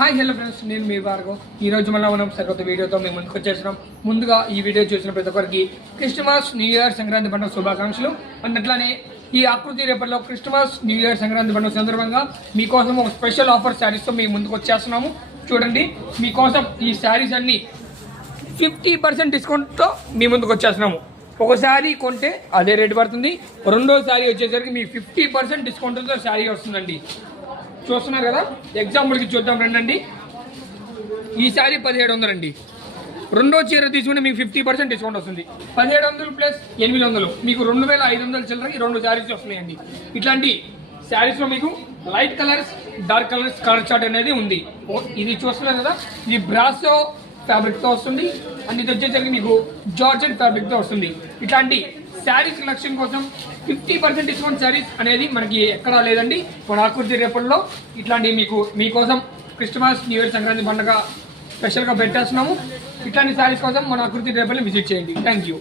Hi hello friends, నేను మీ భార్గవ్. ఈ రోజు మనం సరికొత్త వీడియోతో మేము ముందుకు వచ్చేస్తున్నాం. ముందుగా ఈ వీడియో చూసిన ప్రతి ఒక్కరికి క్రిస్టమస్, న్యూ ఇయర్, సంక్రాంతి పండుగ శుభాకాంక్షలు. అన్నట్లనే ఈ ఆకృతి రేపట్లో క్రిస్టమస్, న్యూ ఇయర్, సంక్రాంతి పండుగ సందర్భంగా మీకోసం ఒక స్పెషల్ ఆఫర్ శారీస్తో మేము ముందుకు వచ్చేస్తున్నాము. చూడండి, మీకోసం ఈ శారీస్ అన్ని 50% డిస్కౌంట్తో మీ ముందుకు వచ్చేస్తున్నాము. ఒక శారీ కొంటే అదే రేటు పడుతుంది. రెండో శారీ వచ్చేసరికి మీ 50% డిస్కౌంట్తో శారీ వస్తుందండి. చూస్తున్నారు కదా, ఎగ్జాంపుల్కి చూద్దాం రండి. ఈ శారీ 1700 అండి. రెండో చీర తీసుకుంటే మీకు 50% డిస్కౌంట్ వస్తుంది. 1700 ప్లస్ 800 మీకు 2500 చిల్లరకి రెండు శారీస్ వస్తున్నాయండి. ఇట్లాంటి శారీస్లో మీకు light colours, dark colours colour chart అనేది ఉంది. ఇది చూస్తున్నారు కదా, ఇది బ్రాసో ఫ్యాబ్రిక్తో వస్తుంది. అండ్ ఇది వచ్చేసరికి మీకు జార్జెట్ ఫ్యాబ్రిక్తో వస్తుంది. ఇట్లాంటి శారీస్ కలెక్షన్ కోసం 50% డిస్కౌంట్ శారీస్ అనేది మనకి ఎక్కడా లేదండి. మన ఆకృతి రేపల్లో ఇట్లాంటి మీకోసం క్రిస్టమస్, న్యూ ఇయర్, సంక్రాంతి పండుగ స్పెషల్గా పెట్టేస్తున్నాము. ఇట్లాంటి శారీస్ కోసం మన ఆకృతి రేపల్ని విజిట్ చేయండి. Thank you.